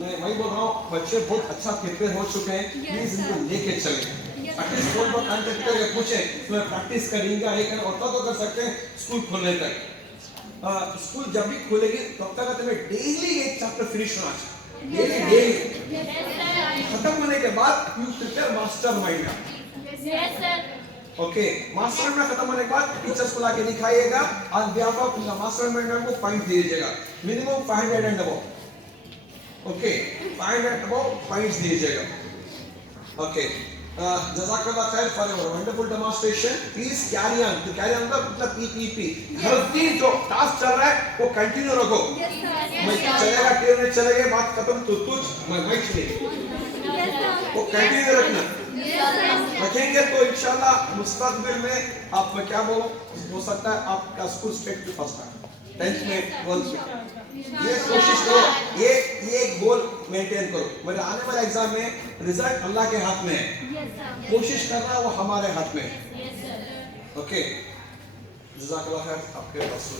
मैं वही बोल रहा हूँ, बच्चे बहुत अच्छा प्रिपेयर हो चुके हैं, प्लीज इनको लेके चले। एटलीस्ट फोन पर कांटेक्ट करके पूछे तो मैं प्रैक्टिस करेंगे एक और तो कर सकते हैं स्कूल खुलने तक। स्कूल जब भी खुलेगी तब तक तुम्हें डेली एक चैप्टर फिनिश होना चाहिए, डेली खत्म होने के बाद you prepare master mind. Okay, master mind खत्म होने के बाद टीचर्स को लाके दिखाइएगा, on behalf of master mind को पॉइंट दीजिएगा, minimum 500 and above. Okay, 500 and above points दीजिएगा। ओके, जज़ाकल्लाह खैर for your wonderful demonstration. Please carry on, तो कैरी ऑन मतलब पीपीपी हर दिन जो टास्क चल रहा है वो कंटिन्यू रखो। मैं चलेगा टेल में चलेगा, बात खत्म तो तुझ मैं चले वो कंटिन्यू रखना रखेंगे तो इंशाल्लाह मुस्तकबिल में आप क्या बोलो, हो सकता है आपका स्कूल स्टेट में फर्स्ट है 10th में 12th में। ये कोशिश करो, ये गोल मेंटेन करो। मेरे आने वाले एग्जाम में रिजल्ट अल्लाह के हाथ में है, कोशिश करना वो हमारे हाथ में है। ओके, जज़ाकल्लाह खैर, आपके पास